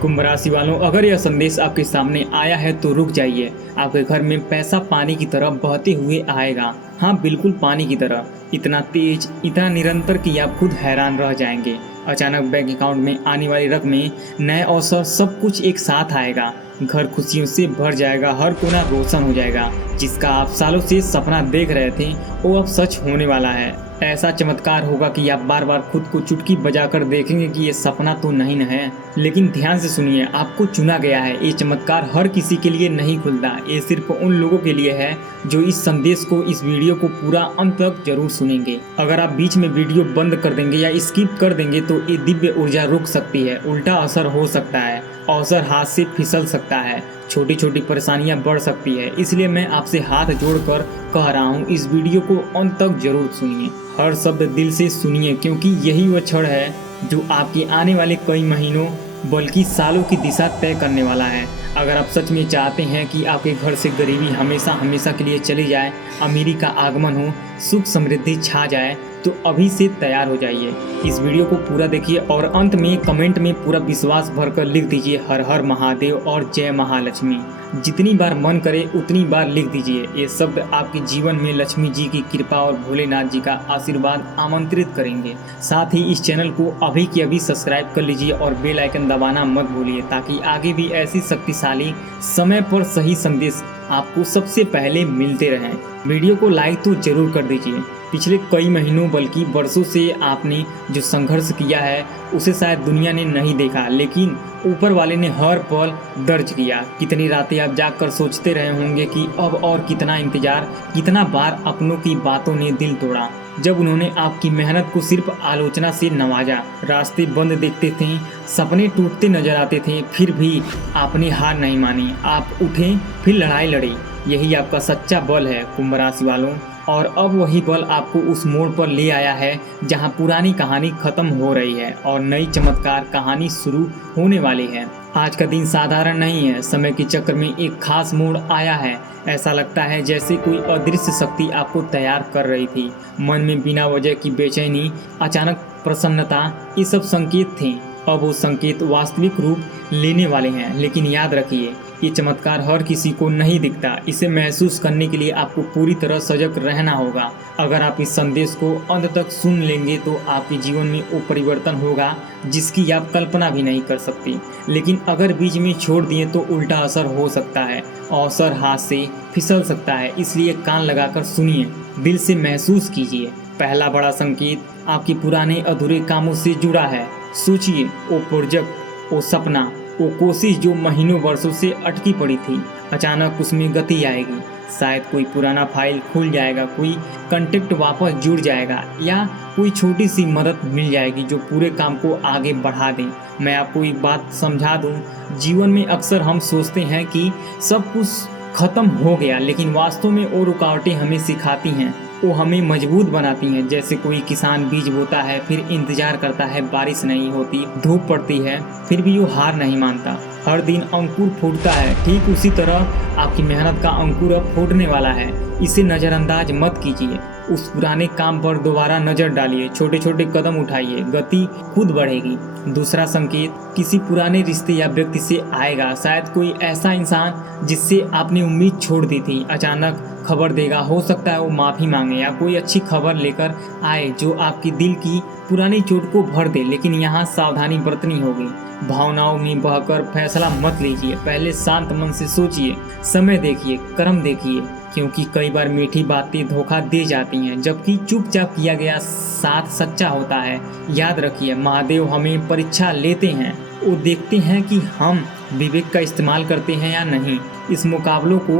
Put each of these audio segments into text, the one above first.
कुंभ राशि वालों, अगर यह संदेश आपके सामने आया है तो रुक जाइए। आपके घर में पैसा पानी की तरह बहते हुए आएगा। हाँ, बिल्कुल पानी की तरह, इतना तेज, इतना निरंतर कि आप खुद हैरान रह जाएंगे। अचानक बैंक अकाउंट में आने वाली रकमें, नए अवसर, सब कुछ एक साथ आएगा। घर खुशियों से भर जाएगा, हर कोना रोशन हो जाएगा। जिसका आप सालों से सपना देख रहे थे वो अब सच होने वाला है। ऐसा चमत्कार होगा कि आप बार बार खुद को चुटकी बजाकर देखेंगे कि ये सपना तो नहीं न है। लेकिन ध्यान से सुनिए, आपको चुना गया है। ये चमत्कार हर किसी के लिए नहीं खुलता। ये सिर्फ उन लोगों के लिए है जो इस संदेश को, इस वीडियो को पूरा अंत तक जरूर सुनेंगे। अगर आप बीच में वीडियो बंद कर देंगे या स्किप कर देंगे तो ये दिव्य ऊर्जा रुक सकती है, उल्टा असर हो सकता है, अवसर हाथ से फिसल सकता है, छोटी छोटी परेशानियां बढ़ सकती है। इसलिए मैं आपसे हाथ जोड़कर कह रहा हूँ, इस वीडियो को अंत तक जरूर सुनिए। हर शब्द दिल से सुनिए, क्योंकि यही वह क्षण है जो आपके आने वाले कई महीनों बल्कि सालों की दिशा तय करने वाला है। अगर आप सच में चाहते हैं कि आपके घर से गरीबी हमेशा हमेशा के लिए चली जाए, अमीरी का आगमन हो, सुख समृद्धि छा जाए, तो अभी से तैयार हो जाइए। इस वीडियो को पूरा देखिए और अंत में कमेंट में पूरा विश्वास भरकर लिख दीजिए हर हर महादेव और जय महालक्ष्मी। जितनी बार मन करे उतनी बार लिख दीजिए। ये शब्द आपके जीवन में लक्ष्मी जी की कृपा और भोलेनाथ जी का आशीर्वाद आमंत्रित करेंगे। साथ ही इस चैनल को अभी के अभी सब्सक्राइब कर लीजिए और बेल आइकन दबाना मत भूलिए, ताकि आगे भी ऐसी शक्तिशाली, समय पर सही संदेश आपको सबसे पहले मिलते रहें। वीडियो को लाइक तो जरूर कर दीजिए। पिछले कई महीनों बल्कि वर्षों से आपने जो संघर्ष किया है उसे शायद दुनिया ने नहीं देखा, लेकिन ऊपर वाले ने हर पल दर्ज किया। कितनी रातें आप जागकर सोचते रहे होंगे कि अब और कितना इंतजार, कितना बार अपनों की बातों ने दिल तोड़ा, जब उन्होंने आपकी मेहनत को सिर्फ आलोचना से नवाजा। रास्ते बंद देखते थे, सपने टूटते नजर आते थे, फिर भी आपने हार नहीं मानी। आप उठे, फिर लड़ाई लड़ी। यही आपका सच्चा बल है कुंभ राशि वालों। और अब वही बल आपको उस मोड़ पर ले आया है जहां पुरानी कहानी खत्म हो रही है और नई चमत्कार कहानी शुरू होने वाली है। आज का दिन साधारण नहीं है। समय के चक्र में एक खास मोड़ आया है। ऐसा लगता है जैसे कोई अदृश्य शक्ति आपको तैयार कर रही थी। मन में बिना वजह की बेचैनी, अचानक प्रसन्नता, ये सब संकेत थे। अब वो संकेत वास्तविक रूप लेने वाले हैं। लेकिन याद रखिए, ये चमत्कार हर किसी को नहीं दिखता। इसे महसूस करने के लिए आपको पूरी तरह सजग रहना होगा। अगर आप इस संदेश को अंत तक सुन लेंगे तो आपके जीवन में वो परिवर्तन होगा जिसकी आप कल्पना भी नहीं कर सकते। लेकिन अगर बीच में छोड़ दिए तो उल्टा असर हो सकता है, अवसर हाथ से फिसल सकता है। इसलिए कान लगाकर सुनिए, दिल से महसूस कीजिए। पहला बड़ा संकेत आपके पुराने अधूरे कामों से जुड़ा है। सोचिए, वो प्रोजेक्ट, वो सपना, वो कोशिश जो महीनों वर्षों से अटकी पड़ी थी, अचानक उसमें गति आएगी। शायद कोई पुराना फाइल खुल जाएगा, कोई कॉन्टेक्ट वापस जुड़ जाएगा, या कोई छोटी सी मदद मिल जाएगी जो पूरे काम को आगे बढ़ा दे। मैं आपको एक बात समझा दूं, जीवन में अक्सर हम सोचते हैं कि सब कुछ खत्म हो गया, लेकिन वास्तव में वो रुकावटें हमें सिखाती हैं, वो हमें मजबूत बनाती हैं। जैसे कोई किसान बीज बोता है, फिर इंतजार करता है, बारिश नहीं होती, धूप पड़ती है, फिर भी वो हार नहीं मानता, हर दिन अंकुर फूटता है। ठीक उसी तरह आपकी मेहनत का अंकुर अब फूटने वाला है। इसे नज़रअंदाज मत कीजिए। उस पुराने काम पर दोबारा नज़र डालिए, छोटे छोटे कदम उठाइए, गति खुद बढ़ेगी। दूसरा संकेत किसी पुराने रिश्ते या व्यक्ति से आएगा। शायद कोई ऐसा इंसान जिससे आपने उम्मीद छोड़ दी थी अचानक खबर देगा। हो सकता है वो माफ़ी मांगे या कोई अच्छी खबर लेकर आए जो आपकी दिल की पुरानी चोट को भर दे। लेकिन यहाँ सावधानी बरतनी होगी। भावनाओं में बहकर फैसला मत लीजिए। पहले शांत मन से सोचिए, समय देखिए, कर्म देखिए, क्योंकि कई बार मीठी बातें धोखा दे जाती हैं, जबकि चुपचाप किया गया साथ सच्चा होता है। याद रखिए, महादेव हमें परीक्षा लेते हैं। वो देखते हैं कि हम विवेक का इस्तेमाल करते हैं या नहीं। इस मुकाबलों को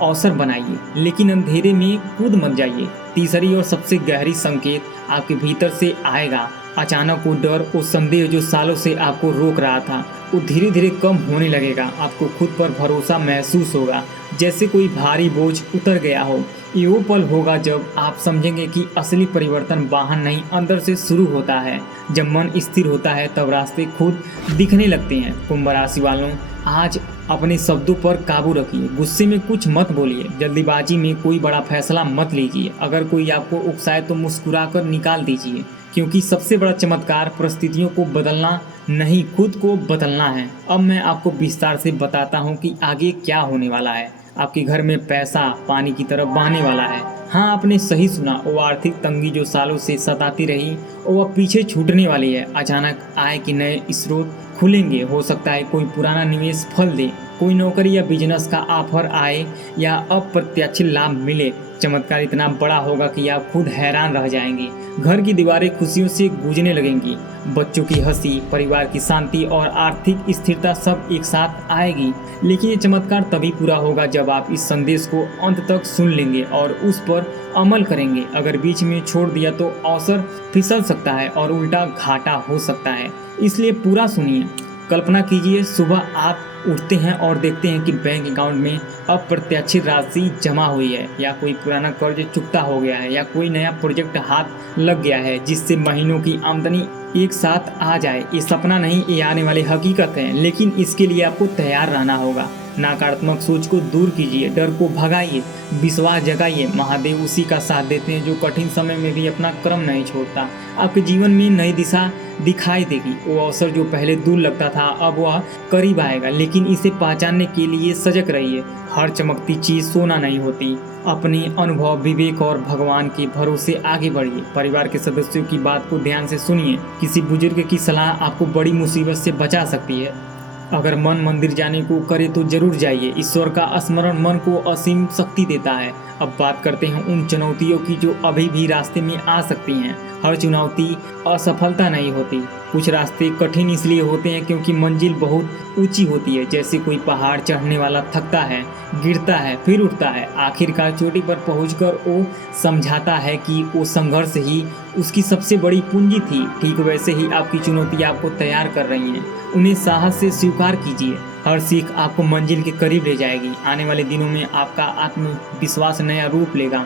अवसर बनाइए, लेकिन अंधेरे में कूद मत जाइए। तीसरी और सबसे गहरी संकेत आपके भीतर से आएगा। अचानक वो डर, वो संदेह जो सालों से आपको रोक रहा था, वो धीरे धीरे कम होने लगेगा। आपको खुद पर भरोसा महसूस होगा, जैसे कोई भारी बोझ उतर गया हो। ये वो पल होगा जब आप समझेंगे कि असली परिवर्तन बाहर नहीं, अंदर से शुरू होता है। जब मन स्थिर होता है तब रास्ते खुद दिखने लगते हैं। कुंभ राशि वालों, आज अपने शब्दों पर काबू रखिए। गुस्से में कुछ मत बोलिए, जल्दीबाजी में कोई बड़ा फैसला मत लीजिए। अगर कोई आपको उकसाए तो मुस्कुराकर निकाल दीजिए। क्योंकि सबसे बड़ा चमत्कार परिस्थितियों को बदलना नहीं, खुद को बदलना है। अब मैं आपको विस्तार से बताता हूँ कि आगे क्या होने वाला है। आपके घर में पैसा पानी की तरफ बहने वाला है। हाँ, आपने सही सुना, वो आर्थिक तंगी जो सालों से सताती रही वो अब पीछे छूटने वाली है। अचानक आय के नए स्रोत खुलेंगे। हो सकता है कोई पुराना निवेश फल दे, कोई नौकरी या बिजनेस का ऑफर आए या अप्रत्याशित लाभ मिले। चमत्कार इतना बड़ा होगा कि आप खुद हैरान रह जाएंगे। घर की दीवारें खुशियों से गूंजने लगेंगी। बच्चों की हंसी, परिवार की शांति और आर्थिक स्थिरता सब एक साथ आएगी। लेकिन ये चमत्कार तभी पूरा होगा जब आप इस संदेश को अंत तक सुन लेंगे और उस पर अमल करेंगे। अगर बीच में छोड़ दिया तो अवसर फिसल सकता है और उल्टा घाटा हो सकता है, इसलिए पूरा सुनिए। कल्पना कीजिए, सुबह आप उठते हैं और देखते हैं कि बैंक अकाउंट में अप्रत्याशित राशि जमा हुई है, या कोई पुराना कर्ज चुकता हो गया है, या कोई नया प्रोजेक्ट हाथ लग गया है जिससे महीनों की आमदनी एक साथ आ जाए। ये सपना नहीं, ये आने वाली हकीकत है। लेकिन इसके लिए आपको तैयार रहना होगा। नकारात्मक सोच को दूर कीजिए, डर को भगाइए, विश्वास जगाइए। महादेव उसी का साथ देते हैं जो कठिन समय में भी अपना क्रम नहीं छोड़ता। आपके जीवन में नई दिशा दिखाई देगी। वो अवसर जो पहले दूर लगता था अब वह करीब आएगा, लेकिन इसे पहचानने के लिए सजग रहिए। हर चमकती चीज सोना नहीं होती। अपने अनुभव, विवेक और भगवान के भरोसे आगे बढ़िए। परिवार के सदस्यों की बात को ध्यान से सुनिए। किसी बुजुर्ग की सलाह आपको बड़ी मुसीबत से बचा सकती है। अगर मन मंदिर जाने को करे तो जरूर जाइए। ईश्वर का स्मरण मन को असीम शक्ति देता है। अब बात करते हैं उन चुनौतियों की जो अभी भी रास्ते में आ सकती हैं। हर चुनौती असफलता नहीं होती। कुछ रास्ते कठिन इसलिए होते हैं क्योंकि मंजिल बहुत ऊंची होती है। जैसे कोई पहाड़ चढ़ने वाला थकता है, गिरता है, फिर उठता है, आखिरकार चोटी पर पहुंचकर वो समझाता है कि वो संघर्ष ही उसकी सबसे बड़ी पूंजी थी। ठीक वैसे ही आपकी चुनौती आपको तैयार कर रही हैं। उन्हें साहस से स्वीकार कीजिए। हर सीख आपको मंजिल के करीब ले जाएगी। आने वाले दिनों में आपका आत्मविश्वास नया रूप लेगा।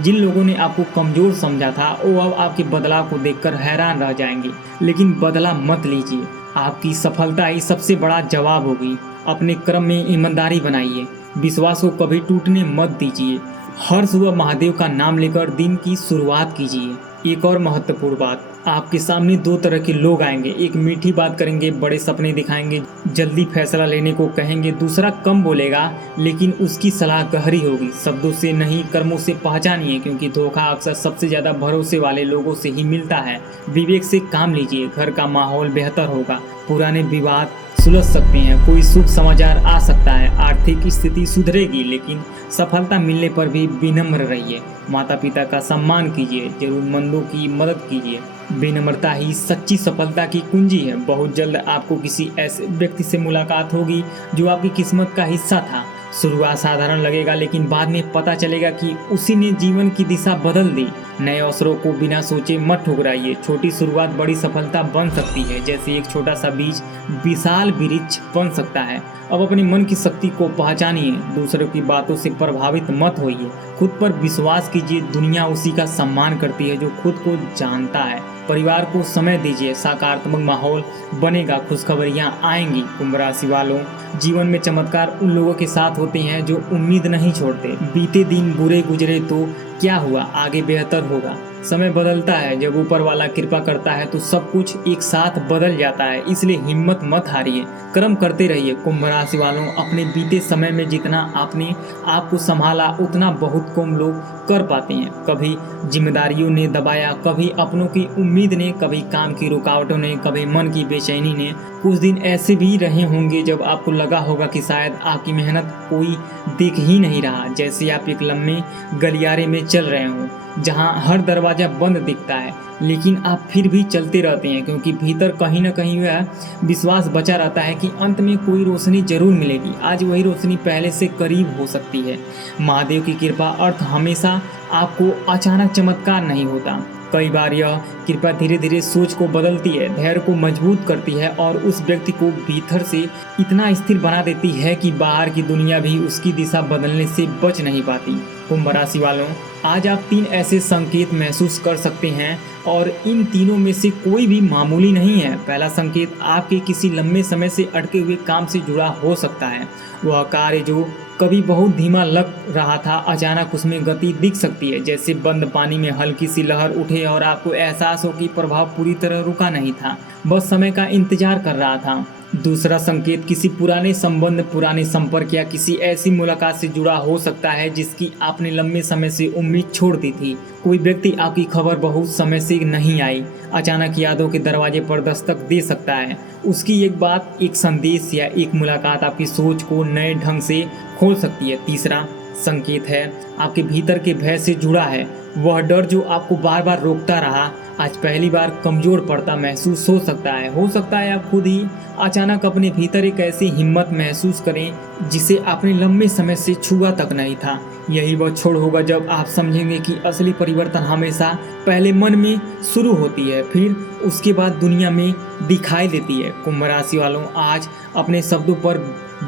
जिन लोगों ने आपको कमजोर समझा था वो अब आपके बदलाव को देखकर हैरान रह जाएंगे। लेकिन बदला मत लीजिए, आपकी सफलता ही सबसे बड़ा जवाब होगी। अपने क्रम में ईमानदारी बनाइए। विश्वास को कभी टूटने मत दीजिए। हर सुबह महादेव का नाम लेकर दिन की शुरुआत कीजिए। एक और महत्वपूर्ण बात, आपके सामने दो तरह के लोग आएंगे। एक मीठी बात करेंगे, बड़े सपने दिखाएंगे, जल्दी फैसला लेने को कहेंगे। दूसरा कम बोलेगा लेकिन उसकी सलाह गहरी होगी। शब्दों से नहीं, कर्मों से पहचानिए, क्योंकि धोखा अक्सर सबसे ज्यादा भरोसे वाले लोगों से ही मिलता है। विवेक से काम लीजिए, घर का माहौल बेहतर होगा। पुराने विवाद सुलझ सकते हैं, कोई शुभ समाचार आ सकता है। आर्थिक स्थिति सुधरेगी, लेकिन सफलता मिलने पर भी विनम्र रहिए। माता पिता का सम्मान कीजिए, जरूरतमंदों की मदद कीजिए। विनम्रता ही सच्ची सफलता की कुंजी है। बहुत जल्द आपको किसी ऐसे व्यक्ति से मुलाकात होगी जो आपकी किस्मत का हिस्सा था। शुरुआत साधारण लगेगा, लेकिन बाद में पता चलेगा कि उसी ने जीवन की दिशा बदल दी। नए अवसरों को बिना सोचे मत ठुकराइए। छोटी शुरुआत बड़ी सफलता बन सकती है। जैसे एक छोटा सा बीज विशाल वृक्ष बन सकता है। अब अपने मन की शक्ति को पहचानिए। दूसरों की बातों से प्रभावित मत होइए। खुद पर विश्वास कीजिए। दुनिया उसी का सम्मान करती है जो खुद को जानता है। परिवार को समय दीजिए, सकारात्मक माहौल बनेगा, खुशखबरियां आएंगी। कुंभ राशि वालों, जीवन में चमत्कार उन लोगों के साथ होते हैं जो उम्मीद नहीं छोड़ते। बीते दिन बुरे गुजरे तो क्या हुआ, आगे बेहतर होगा। समय बदलता है, जब ऊपर वाला कृपा करता है तो सब कुछ एक साथ बदल जाता है। इसलिए हिम्मत मत हारिए, कर्म करते रहिए। कुंभ राशि वालों, अपने बीते समय में जितना आपने आपको संभाला उतना बहुत कम लोग कर पाते हैं। कभी जिम्मेदारियों ने दबाया, कभी अपनों की उम्मीद ने, कभी काम की रुकावटों ने, कभी मन की बेचैनी ने। कुछ दिन ऐसे भी रहे होंगे जब आपको लगा होगा कि शायद आपकी मेहनत कोई देख ही नहीं रहा। जैसे आप एक लंबे गलियारे में चल रहे हो जहां हर दरवाजा बंद दिखता है, लेकिन आप फिर भी चलते रहते हैं क्योंकि भीतर कहीं ना कहीं वह विश्वास बचा रहता है कि अंत में कोई रोशनी जरूर मिलेगी। आज वही रोशनी पहले से करीब हो सकती है। महादेव की कृपा अर्थ हमेशा आपको अचानक चमत्कार नहीं होता। कई बार यह कृपा धीरे धीरे सोच को बदलती है, धैर्य को मजबूत करती है और उस व्यक्ति को भीतर से इतना स्थिर बना देती है कि बाहर की दुनिया भी उसकी दिशा बदलने से बच नहीं पाती। कुंभ राशि वालों, आज आप 3 ऐसे संकेत महसूस कर सकते हैं और इन तीनों में से कोई भी मामूली नहीं है। पहला संकेत आपके किसी लंबे समय से अटके हुए काम से जुड़ा हो सकता है। वह कार्य जो कभी बहुत धीमा लग रहा था, अचानक उसमें गति दिख सकती है, जैसे बंद पानी में हल्की सी लहर उठे और आपको एहसास हो कि प्रभाव पूरी तरह रुका नहीं था, बस समय का इंतजार कर रहा था। दूसरा संकेत किसी पुराने संबंध, पुराने संपर्क या किसी ऐसी मुलाकात से जुड़ा हो सकता है जिसकी आपने लंबे समय से उम्मीद छोड़ दी थी। कोई व्यक्ति आपकी खबर बहुत समय से नहीं आई, अचानक यादों के दरवाजे पर दस्तक दे सकता है। उसकी एक बात, एक संदेश या एक मुलाकात आपकी सोच को नए ढंग से खोल सकती है। तीसरा संकेत है आपके भीतर के भय से जुड़ा है। वह डर जो आपको बार बार रोकता रहा, आज पहली बार कमजोर पड़ता महसूस हो सकता है। हो सकता है आप खुद ही अचानक अपने भीतर एक ऐसी हिम्मत महसूस करें जिसे आपने लंबे समय से छुआ तक नहीं था। यही वह छोड़ होगा जब आप समझेंगे कि असली परिवर्तन हमेशा पहले मन में शुरू होती है, फिर उसके बाद दुनिया में दिखाई देती है। कुंभ राशि वालों, आज अपने शब्दों पर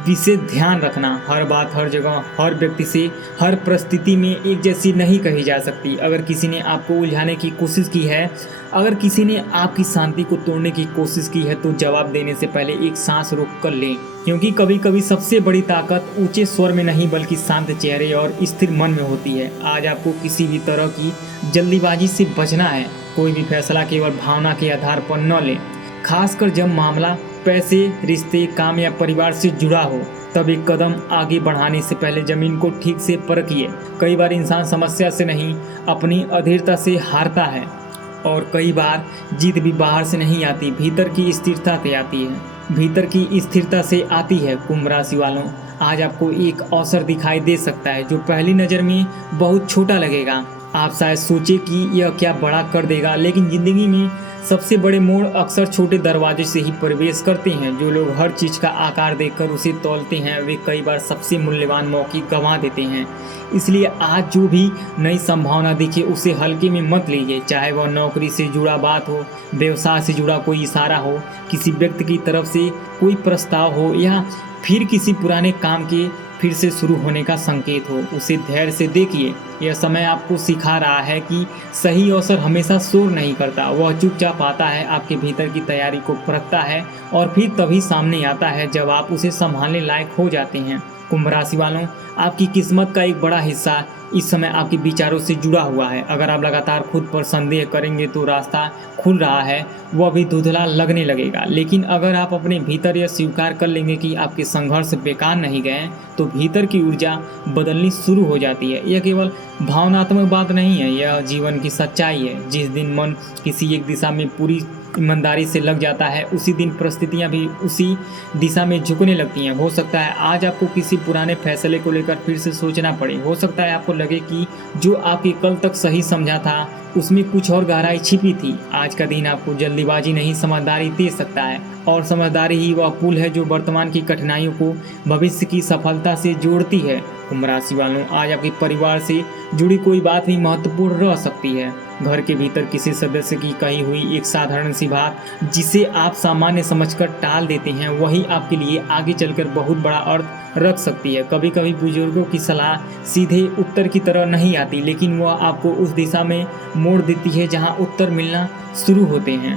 विशेष ध्यान रखना। हर बात, हर जगह, हर व्यक्ति से, हर परिस्थिति में एक जैसी नहीं कही जा सकती। अगर किसी ने आपको उलझाने की कोशिश की है, अगर किसी ने आपकी शांति को तोड़ने की कोशिश की है, तो जवाब देने से पहले एक सांस रोक कर लें, क्योंकि कभी कभी सबसे बड़ी ताकत ऊंचे स्वर में नहीं बल्कि शांत चेहरे और स्थिर मन में होती है। आज आपको किसी भी तरह की जल्दीबाजी से बचना है। कोई भी फैसला केवल भावना के आधार पर न लें, खासकर जब मामला पैसे, रिश्ते, काम या परिवार से जुड़ा हो। तब एक कदम आगे बढ़ाने से पहले जमीन को ठीक से परखिए। कई बार इंसान समस्या से नहीं, अपनी अधीरता से हारता है, और कई बार जीत भी बाहर से नहीं आती, भीतर की स्थिरता से आती है। भीतर की स्थिरता से आती है। कुंभ राशि वालों, आज आपको एक अवसर दिखाई दे सकता है जो पहली नज़र में बहुत छोटा लगेगा। आप शायद सोचे कि यह क्या बड़ा कर देगा, लेकिन जिंदगी में सबसे बड़े मोड़ अक्सर छोटे दरवाजे से ही प्रवेश करते हैं। जो लोग हर चीज़ का आकार देखकर उसे तौलते हैं, वे कई बार सबसे मूल्यवान मौके गंवा देते हैं। इसलिए आज जो भी नई संभावना दिखे उसे हल्के में मत लीजिए, चाहे वह नौकरी से जुड़ा बात हो, व्यवसाय से जुड़ा कोई इशारा हो, किसी व्यक्ति की तरफ से कोई प्रस्ताव हो, या फिर किसी पुराने काम के फिर से शुरू होने का संकेत हो। उसे धैर्य से देखिए। यह समय आपको सिखा रहा है कि सही अवसर हमेशा शोर नहीं करता, वह चुपचाप आता है, आपके भीतर की तैयारी को परखता है और फिर तभी सामने आता है जब आप उसे संभालने लायक हो जाते हैं। कुंभ राशि वालों, आपकी किस्मत का एक बड़ा हिस्सा इस समय आपके विचारों से जुड़ा हुआ है। अगर आप लगातार खुद पर संदेह करेंगे तो रास्ता खुल रहा है वह भी धुंधला लगने लगेगा। लेकिन अगर आप अपने भीतर यह स्वीकार कर लेंगे कि आपके संघर्ष बेकार नहीं गए, तो भीतर की ऊर्जा बदलनी शुरू हो जाती है। यह केवल भावनात्मक बात नहीं है, यह जीवन की सच्चाई है। जिस दिन मन किसी एक दिशा में पूरी ईमानदारी से लग जाता है, उसी दिन परिस्थितियां भी उसी दिशा में झुकने लगती हैं। हो सकता है आज आपको किसी पुराने फैसले को लेकर फिर से सोचना पड़े। हो सकता है आपको लगे कि जो आपके कल तक सही समझा था उसमें कुछ और गहराई छिपी थी। आज का दिन आपको जल्दीबाजी नहीं, समझदारी दे सकता है, और समझदारी ही वह पुल है जो वर्तमान की कठिनाइयों को भविष्य की सफलता से जोड़ती है। कुंभ राशि वालों, आज आपके परिवार से जुड़ी कोई बात भी महत्वपूर्ण रह सकती है। घर के भीतर किसी सदस्य की कही हुई एक साधारण सी बात जिसे आप सामान्य समझकर टाल देते हैं, वही आपके लिए आगे चलकर बहुत बड़ा अर्थ रख सकती है। कभी कभी बुजुर्गों की सलाह सीधे उत्तर की तरह नहीं आती, लेकिन वह आपको उस दिशा में मोड़ देती है जहां उत्तर मिलना शुरू होते हैं।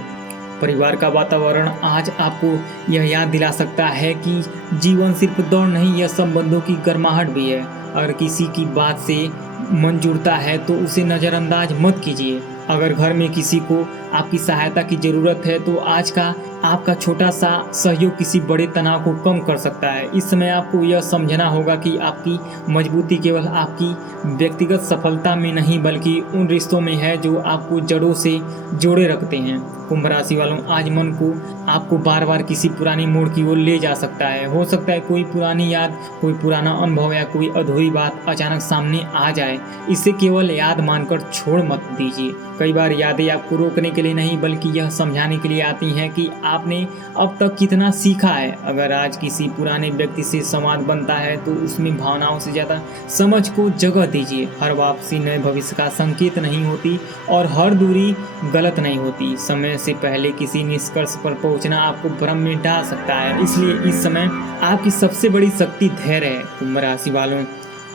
परिवार का वातावरण आज आपको यह याद दिला सकता है कि जीवन सिर्फ दौड़ नहीं, यह संबंधों की गर्माहट भी है। अगर किसी की बात से मन जुड़ता है तो उसे नज़रअंदाज मत कीजिए। अगर घर में किसी को आपकी सहायता की ज़रूरत है तो आज का आपका छोटा सा सहयोग किसी बड़े तनाव को कम कर सकता है। इस समय आपको यह समझना होगा कि आपकी मजबूती केवल आपकी व्यक्तिगत सफलता में नहीं बल्कि उन रिश्तों में है जो आपको जड़ों से जोड़े रखते हैं। कुंभ राशि वालों, आज मन को आपको बार बार किसी पुरानी मोड़ की ओर ले जा सकता है। हो सकता है कोई पुरानी याद, कोई पुराना अनुभव या कोई अधूरी बात अचानक सामने आ जाए। इसे केवल याद मानकर छोड़ मत दीजिए। कई बार यादें आपको रोकने के लिए नहीं बल्कि यह समझाने के लिए आती हैं कि आपने अब तक कितना सीखा है। अगर आज किसी पुराने व्यक्ति से संवाद बनता है तो उसमें भावनाओं से ज़्यादा समझ को जगह दीजिए। हर वापसी नए भविष्य का संकेत नहीं होती और हर दूरी गलत नहीं होती। समय से पहले किसी निष्कर्ष पर पहुंचना आपको भ्रम में डाल सकता है, इसलिए इस समय आपकी सबसे बड़ी शक्ति धैर्य है। कुंभ राशि वालों,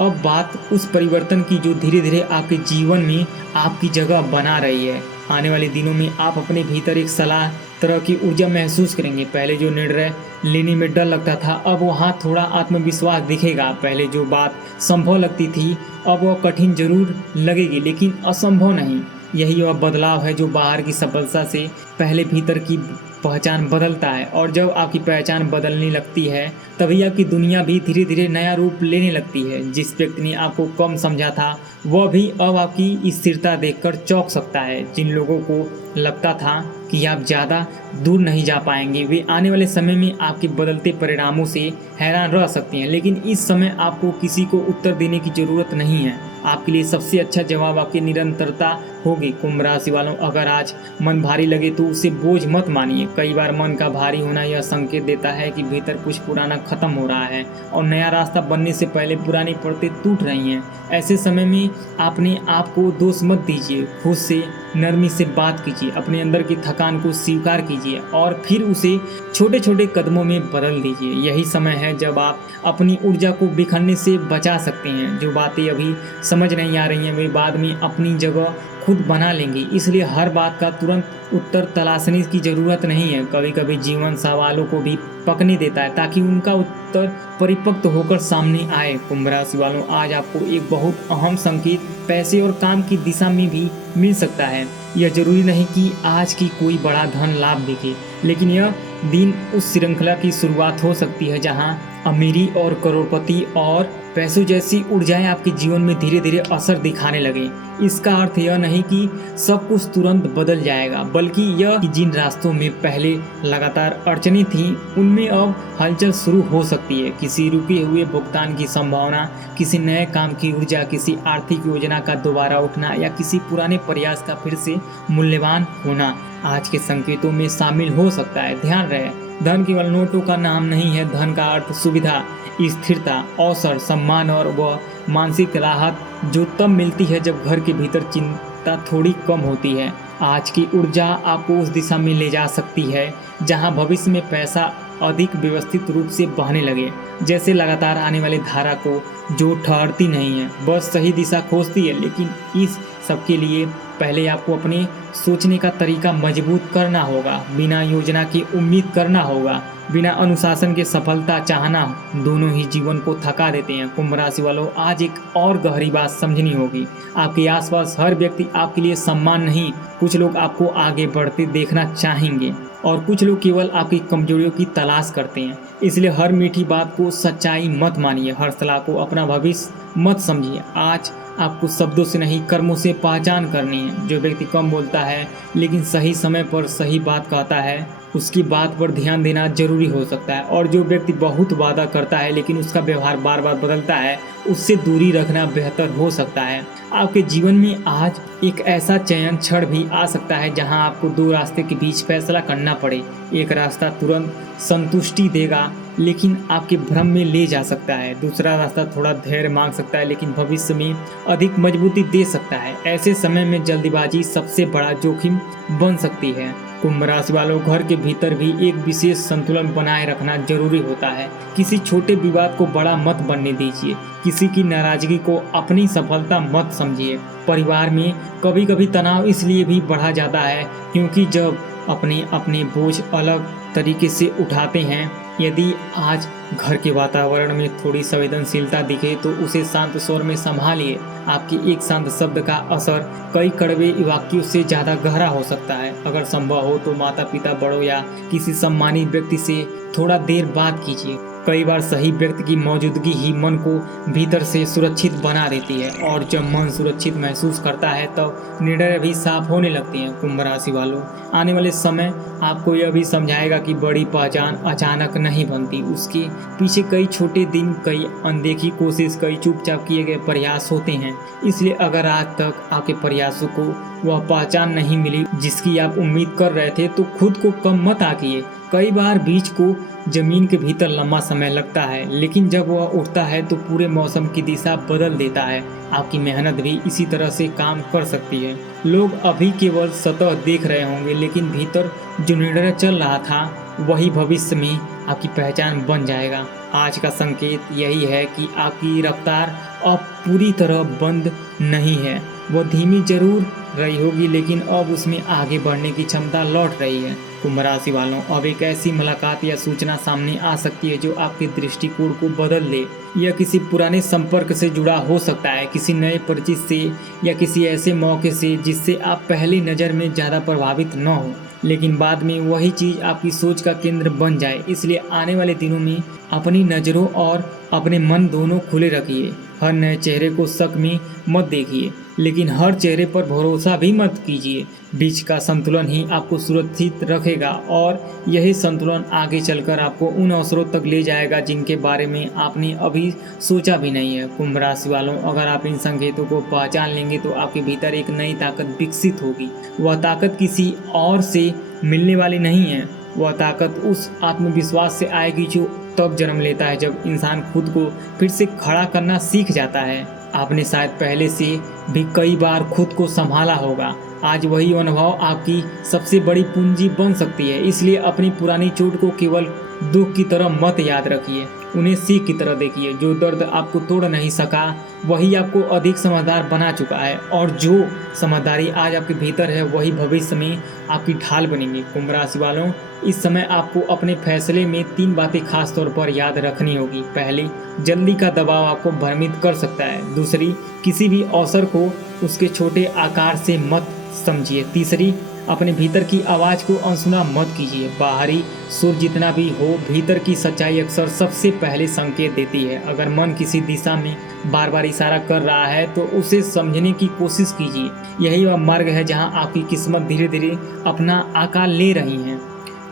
अब बात उस परिवर्तन की जो धीरे धीरे आपके जीवन में आपकी जगह बना रही है। आने वाले दिनों में आप अपने भीतर एक सलाह तरह की ऊर्जा महसूस करेंगे। पहले जो निर्णय लेने में डर लगता था, अब वहाँ थोड़ा आत्मविश्वास दिखेगा। पहले जो बात संभव लगती थी, अब वह कठिन जरूर लगेगी लेकिन असंभव नहीं। यही वह बदलाव है जो बाहर की सफलता से पहले भीतर की पहचान बदलता है। और जब आपकी पहचान बदलने लगती है, तभी आपकी दुनिया भी धीरे धीरे नया रूप लेने लगती है। जिस व्यक्ति ने आपको कम समझा था, वह भी अब आपकी स्थिरता देखकर चौंक सकता है। जिन लोगों को लगता था कि आप ज़्यादा दूर नहीं जा पाएंगे, वे आने वाले समय में आपके बदलते परिणामों से हैरान रह सकते हैं। लेकिन इस समय आपको किसी को उत्तर देने की ज़रूरत नहीं है। आपके लिए सबसे अच्छा जवाब आपकी निरंतरता होगी। कुंभ राशि वालों, अगर आज मन भारी लगे तो उसे बोझ मत मानिए। कई बार मन का भारी होना यह संकेत देता है कि भीतर कुछ पुराना खत्म हो रहा है और नया रास्ता बनने से पहले पुरानी परतें टूट रही हैं। ऐसे समय में अपने आप को दोष मत दीजिए। खुद से नरमी से बात कीजिए, अपने अंदर की थकान को स्वीकार कीजिए और फिर उसे छोटे छोटे कदमों में बदल दीजिए। यही समय है जब आप अपनी ऊर्जा को बिखरने से बचा सकते हैं। जो बातें अभी समझ नहीं आ रही हैं, वे बाद में अपनी जगह खुद बना लेंगी। इसलिए हर बात का तुरंत उत्तर तलाशने की ज़रूरत नहीं है। कभी कभी जीवन सवालों को भी पकने देता है ताकि उनका उत्तर परिपक्व होकर सामने आए। कुंभ राशि वालों, आज आपको एक बहुत अहम संकेत पैसे और काम की दिशा में भी मिल सकता है। यह जरूरी नहीं कि आज की कोई बड़ा धन लाभ दिखे, लेकिन यह दिन उस श्रृंखला की शुरुआत हो सकती है जहां अमीरी और करोड़पति और पैसों जैसी ऊर्जाएं आपके जीवन में धीरे धीरे असर दिखाने लगे। इसका अर्थ यह नहीं कि सब कुछ तुरंत बदल जाएगा, बल्कि यह कि जिन रास्तों में पहले लगातार अड़चनें थीं, उनमें अब हलचल शुरू हो सकती है। किसी रुके हुए भुगतान की संभावना, किसी नए काम की ऊर्जा, किसी आर्थिक योजना का दोबारा उठना या किसी पुराने प्रयास का फिर से मूल्यवान होना आज के संकेतों में शामिल हो सकता है। ध्यान रहे, धन केवल नोटों का नाम नहीं है। धन का अर्थ सुविधा, स्थिरता, अवसर, सम्मान और वह मानसिक राहत जो तब मिलती है जब घर के भीतर चिंता थोड़ी कम होती है। आज की ऊर्जा आपको उस दिशा में ले जा सकती है जहां भविष्य में पैसा अधिक व्यवस्थित रूप से बहने लगे, जैसे लगातार आने वाली धारा को जो ठहरती नहीं है, बस सही दिशा खोजती है। लेकिन इस सबके लिए पहले आपको अपने सोचने का तरीका मजबूत करना होगा। बिना योजना की उम्मीद करना होगा, बिना अनुशासन के सफलता चाहना, दोनों ही जीवन को थका देते हैं। कुंभ राशि वालों, आज एक और गहरी बात समझनी होगी। आपके आसपास हर व्यक्ति आपके लिए सम्मान नहीं, कुछ लोग आपको आगे बढ़ते देखना चाहेंगे और कुछ लोग केवल आपकी कमजोरियों की तलाश करते हैं। इसलिए हर मीठी बात को सच्चाई मत मानिए, हर सलाह को अपना भविष्य मत समझिए। आज आपको शब्दों से नहीं, कर्मों से पहचान करनी है। जो व्यक्ति कम बोलता है लेकिन सही समय पर सही बात कहता है, उसकी बात पर ध्यान देना जरूरी हो सकता है। और जो व्यक्ति बहुत वादा करता है लेकिन उसका व्यवहार बार बार बदलता है, उससे दूरी रखना बेहतर हो सकता है। आपके जीवन में आज एक ऐसा चयन क्षण भी आ सकता है जहां आपको दो रास्ते के बीच फैसला करना पड़े। एक रास्ता तुरंत संतुष्टि देगा लेकिन आपके भ्रम में ले जा सकता है। दूसरा रास्ता थोड़ा धैर्य मांग सकता है लेकिन भविष्य में अधिक मजबूती दे सकता है। ऐसे समय में जल्दबाजी सबसे बड़ा जोखिम बन सकती है। कुंभ राशि वालों, घर के भीतर भी एक विशेष संतुलन बनाए रखना जरूरी होता है। किसी छोटे विवाद को बड़ा मत बनने दीजिए, किसी की नाराजगी को अपनी सफलता मत समझिए। परिवार में कभी कभी तनाव इसलिए भी बढ़ा जाता है क्योंकि जब अपने अपने बोझ अलग तरीके से उठाते हैं। यदि आज घर के वातावरण में थोड़ी संवेदनशीलता दिखे तो उसे शांत स्वर में संभालिए। आपके एक शांत शब्द का असर कई कड़वे वाक्यों से ज़्यादा गहरा हो सकता है। अगर संभव हो तो माता पिता, बड़ों या किसी सम्मानित व्यक्ति से थोड़ा देर बात कीजिए। कई बार सही व्यक्ति की मौजूदगी ही मन को भीतर से सुरक्षित बना देती है और जब मन सुरक्षित महसूस करता है तब निर्णय भी साफ होने लगते हैं। कुंभ राशि वालों, आने वाले समय आपको यह भी समझाएगा कि बड़ी पहचान अचानक नहीं बनती। उसके पीछे कई छोटे दिन, कई अनदेखी कोशिश, कई चुपचाप किए गए प्रयास होते हैं। इसलिए अगर आज तक आपके प्रयासों को वह पहचान नहीं मिली जिसकी आप उम्मीद कर रहे थे, तो खुद को कम मत आंकिए। कई बार बीज को जमीन के भीतर लंबा समय लगता है, लेकिन जब वह उठता है तो पूरे मौसम की दिशा बदल देता है। आपकी मेहनत भी इसी तरह से काम कर सकती है। लोग अभी केवल सतह देख रहे होंगे, लेकिन भीतर जो निर्णय चल रहा था वही भविष्य में आपकी पहचान बन जाएगा। आज का संकेत यही है कि आपकी रफ्तार अब पूरी तरह बंद नहीं है। वो धीमी जरूर रही होगी, लेकिन अब उसमें आगे बढ़ने की क्षमता लौट रही है। कुंभ राशि वालों, अब एक ऐसी मुलाकात या सूचना सामने आ सकती है जो आपके दृष्टिकोण को बदल दे। यह किसी पुराने संपर्क से जुड़ा हो सकता है, किसी नए परिचित से या किसी ऐसे मौके से जिससे आप पहली नज़र में ज़्यादा प्रभावित न हो, लेकिन बाद में वही चीज़ आपकी सोच का केंद्र बन जाए। इसलिए आने वाले दिनों में अपनी नज़रों और अपने मन दोनों खुले रखिए। हर नए चेहरे को शक में मत देखिए, लेकिन हर चेहरे पर भरोसा भी मत कीजिए। बीच का संतुलन ही आपको सुरक्षित रखेगा और यही संतुलन आगे चलकर आपको उन अवसरों तक ले जाएगा जिनके बारे में आपने अभी सोचा भी नहीं है। कुंभ राशि वालों, अगर आप इन संकेतों को पहचान लेंगे तो आपके भीतर एक नई ताकत विकसित होगी। वह ताकत किसी और से मिलने वाली नहीं है। वह ताकत उस आत्मविश्वास से आएगी जो तब जन्म लेता है जब इंसान खुद को फिर से खड़ा करना सीख जाता है। आपने शायद पहले से भी कई बार खुद को संभाला होगा। आज वही अनुभव आपकी सबसे बड़ी पूंजी बन सकती है। इसलिए अपनी पुरानी चोट को केवल दुख की तरह मत याद रखिए, उन्हें सीख की तरह देखिए। जो दर्द आपको तोड़ नहीं सका वही आपको अधिक समझदार बना चुका है, और जो समझदारी आज आपके भीतर है वही भविष्य में आपकी ढाल बनेंगी। कुंभ राशि वालों, इस समय आपको अपने फैसले में 3 बातें खास तौर पर याद रखनी होगी। पहली, जल्दी का दबाव आपको भ्रमित कर सकता है। दूसरी, किसी भी अवसर को उसके छोटे आकार से मत समझिए। तीसरी, अपने भीतर की आवाज़ को अनसुना मत कीजिए। बाहरी सुर जितना भी हो, भीतर की सच्चाई अक्सर सबसे पहले संकेत देती है। अगर मन किसी दिशा में बार बार इशारा कर रहा है तो उसे समझने की कोशिश कीजिए। यही वह मार्ग है जहां आपकी किस्मत धीरे धीरे अपना आकार ले रही है।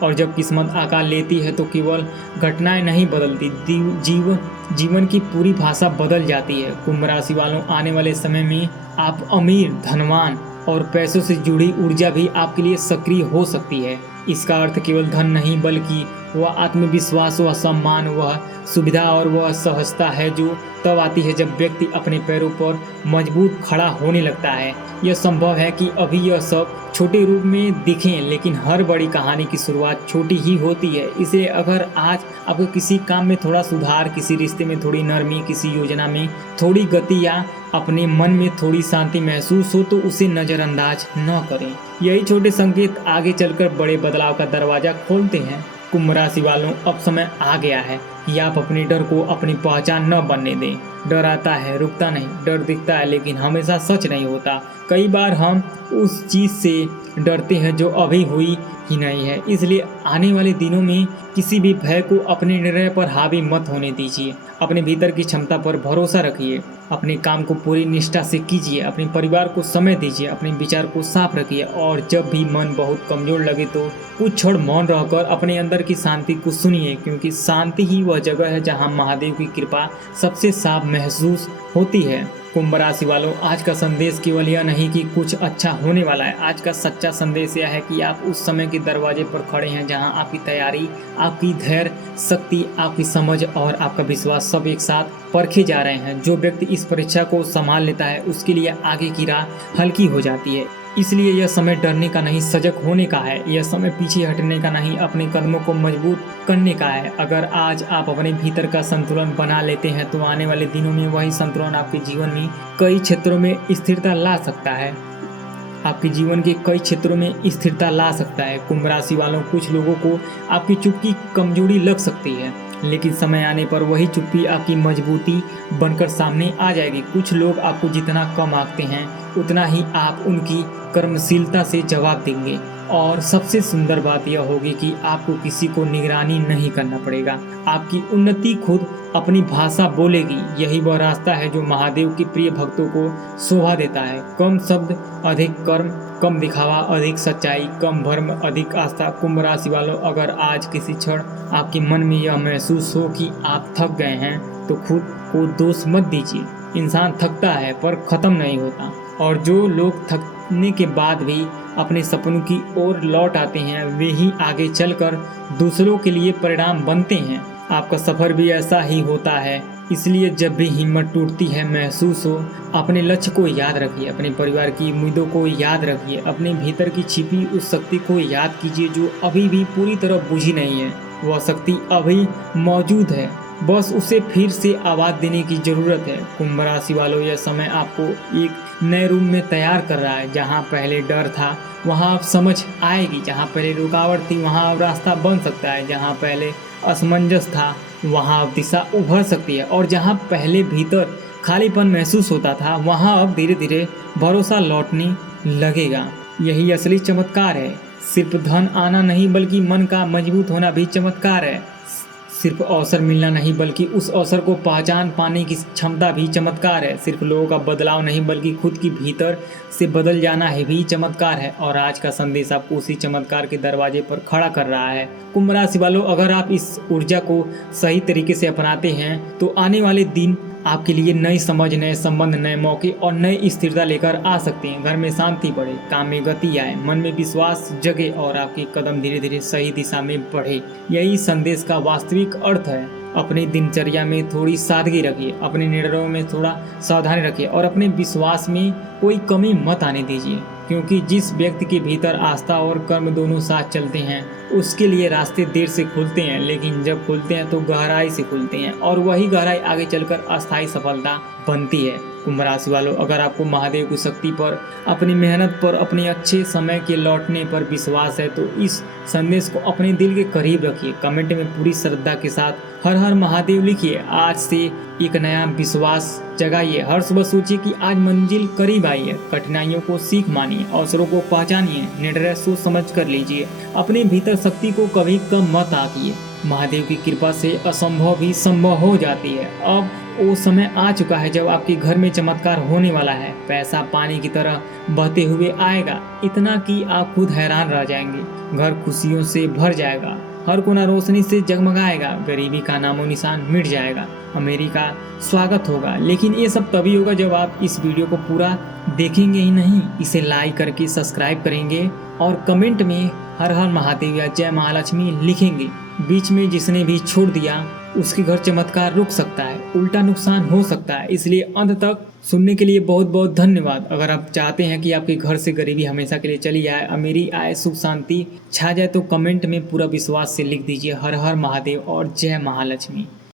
और जब किस्मत आकार लेती है तो केवल घटनाएं नहीं बदलती, जीवन की पूरी भाषा बदल जाती है। कुंभ राशि वालों, आने वाले समय में आप अमीर, धनवान और पैसों से जुड़ी ऊर्जा भी आपके लिए सक्रिय हो सकती है। इसका अर्थ केवल धन नहीं, बल्कि वह आत्मविश्वास, वह सम्मान, वह सुविधा और वह सहजता है जो तब आती है जब व्यक्ति अपने पैरों पर मजबूत खड़ा होने लगता है। यह संभव है कि अभी यह सब छोटे रूप में दिखें, लेकिन हर बड़ी कहानी की शुरुआत छोटी ही होती है। इसलिए अगर आज आपको किसी काम में थोड़ा सुधार, किसी रिश्ते में थोड़ी नरमी, किसी योजना में थोड़ी गति या अपने मन में थोड़ी शांति महसूस हो तो उसे नज़रअंदाज न करें। यही छोटे संकेत आगे चलकर बड़े बदलाव का दरवाजा खोलते हैं। कुंभ राशि वालों, अब समय आ गया है कि आप अपने डर को अपनी पहचान न बनने दें। डर आता है, रुकता नहीं। डर दिखता है लेकिन हमेशा सच नहीं होता। कई बार हम उस चीज़ से डरते हैं जो अभी हुई ही नहीं है। इसलिए आने वाले दिनों में किसी भी भय को अपने निर्णय पर हावी मत होने दीजिए। अपने भीतर की क्षमता पर भरोसा रखिए। अपने काम को पूरी निष्ठा से कीजिए। अपने परिवार को समय दीजिए। अपने विचार को साफ रखिए। और जब भी मन बहुत कमजोर लगे तो कुछ क्षण मौन रहकर अपने अंदर की शांति को सुनिए, क्योंकि शांति ही वह जगह है जहां महादेव की कृपा सबसे साफ महसूस होती है। कुंभ राशि वालों, आज का संदेश केवल यह नहीं कि कुछ अच्छा होने वाला है। आज का सच्चा संदेश यह है कि आप उस समय के दरवाजे पर खड़े हैं जहां आपकी तैयारी, आपकी धैर्य शक्ति, आपकी समझ और आपका विश्वास सब एक साथ परखे जा रहे हैं। जो व्यक्ति इस परीक्षा को संभाल लेता है उसके लिए आगे की राह हल्की हो जाती है। इसलिए यह समय डरने का नहीं, सजग होने का है। यह समय पीछे हटने का नहीं, अपने कदमों को मजबूत करने का है। अगर आज आप अपने भीतर का संतुलन बना लेते हैं तो आने वाले दिनों में वही संतुलन आपके जीवन में कई क्षेत्रों में स्थिरता ला सकता है। आपके जीवन के कई क्षेत्रों में स्थिरता ला सकता है। कुंभ राशि वालों, कुछ लोगों को आपकी चुप की कमजोरी लग सकती है, लेकिन समय आने पर वही चुप्पी आपकी मजबूती बनकर सामने आ जाएगी। कुछ लोग आपको जितना कम आंकते हैं उतना ही आप उनकी कर्मशीलता से जवाब देंगे। और सबसे सुंदर बात यह होगी कि आपको किसी को निगरानी नहीं करना पड़ेगा। आपकी उन्नति खुद अपनी भाषा बोलेगी। यही वह रास्ता है जो महादेव के प्रिय भक्तों को शोभा देता है। कम शब्द, अधिक कर्म, कम दिखावा, अधिक सच्चाई, कम भ्रम, अधिक आस्था। कुंभ राशि वालों, अगर आज किसी क्षण आपके मन में यह महसूस हो कि आप थक गए हैं तो खुद को दोष मत दीजिए। इंसान थकता है पर खत्म नहीं होता, और जो लोग थकने के बाद भी अपने सपनों की ओर लौट आते हैं वे ही आगे चलकर दूसरों के लिए परिणाम बनते हैं। आपका सफ़र भी ऐसा ही होता है। इसलिए जब भी हिम्मत टूटती है, महसूस हो, अपने लक्ष्य को याद रखिए, अपने परिवार की उम्मीदों को याद रखिए, अपने भीतर की छिपी उस शक्ति को याद कीजिए जो अभी भी पूरी तरह बुझी नहीं है। वह शक्ति अभी मौजूद है, बस उसे फिर से आवाज़ देने की ज़रूरत है। कुंभ राशि वालों, यह समय आपको एक नए रूप में तैयार कर रहा है। जहाँ पहले डर था वहाँ अब समझ आएगी, जहाँ पहले रुकावट थी वहाँ अब रास्ता बन सकता है, जहाँ पहले असमंजस था वहाँ अब दिशा उभर सकती है, और जहाँ पहले भीतर खालीपन महसूस होता था वहाँ अब धीरे धीरे भरोसा लौटने लगेगा। यही असली चमत्कार है। सिर्फ धन आना नहीं बल्कि मन का मजबूत होना भी चमत्कार है। सिर्फ अवसर मिलना नहीं बल्कि उस अवसर को पहचान पाने की क्षमता भी चमत्कार है। सिर्फ लोगों का बदलाव नहीं बल्कि खुद की भीतर से बदल जाना है भी चमत्कार है। और आज का संदेश आपको उसी चमत्कार के दरवाजे पर खड़ा कर रहा है। कुंभ राशि वालों, अगर आप इस ऊर्जा को सही तरीके से अपनाते हैं तो आने वाले दिन आपके लिए नई समझ, नए संबंध, नए मौके और नई स्थिरता लेकर आ सकते हैं। घर में शांति बढ़े, काम में गति आए, मन में विश्वास जगे और आपके कदम धीरे धीरे सही दिशा में बढ़े। यही संदेश का वास्तविक अर्थ है। अपनी दिनचर्या में थोड़ी सादगी रखिए, अपने निर्णयों में थोड़ा सावधानी रखिए और अपने विश्वास में कोई कमी मत आने दीजिए, क्योंकि जिस व्यक्ति के भीतर आस्था और कर्म दोनों साथ चलते हैं उसके लिए रास्ते देर से खुलते हैं, लेकिन जब खुलते हैं तो गहराई से खुलते हैं, और वही गहराई आगे चलकर अस्थायी सफलता बनती है। कुंभ राशि वालों, अगर आपको महादेव की शक्ति पर, अपनी मेहनत पर, अपने अच्छे समय के लौटने पर विश्वास है तो इस संदेश को अपने दिल के करीब रखिए। कमेंट में पूरी श्रद्धा के साथ हर हर महादेव लिखिए। आज से एक नया विश्वास जगाइए। हर सुबह सोचिए कि आज मंजिल करीब आई है। कठिनाइयों को सीख मानिए, अवसरों को पहचानिए, निर्णय सोच समझ कर लीजिए। अपने भीतर शक्ति को कभी कम मत आंकिए। महादेव की कृपा से असंभव भी संभव हो जाती है। अब वो समय आ चुका है जब आपके घर में चमत्कार होने वाला है। पैसा पानी की तरह बहते हुए आएगा, इतना कि आप खुद हैरान रह जाएंगे। घर खुशियों से भर जाएगा, हर कोना रोशनी से जगमगाएगा, गरीबी का नामो निशान मिट जाएगा, अमीरी का स्वागत होगा। लेकिन ये सब तभी होगा जब आप इस वीडियो को पूरा देखेंगे ही नहीं, इसे लाइक करके सब्सक्राइब करेंगे और कमेंट में हर हर महादेव या जय महालक्ष्मी लिखेंगे। बीच में जिसने भी छोड़ दिया उसके घर चमत्कार रुक सकता है, उल्टा नुकसान हो सकता है। इसलिए अंत तक सुनने के लिए बहुत बहुत धन्यवाद। अगर आप चाहते हैं कि आपके घर से गरीबी हमेशा के लिए चली जाए, अमीरी आए, सुख शांति छा जाए, तो कमेंट में पूरा विश्वास से लिख दीजिए हर हर महादेव और जय महालक्ष्मी।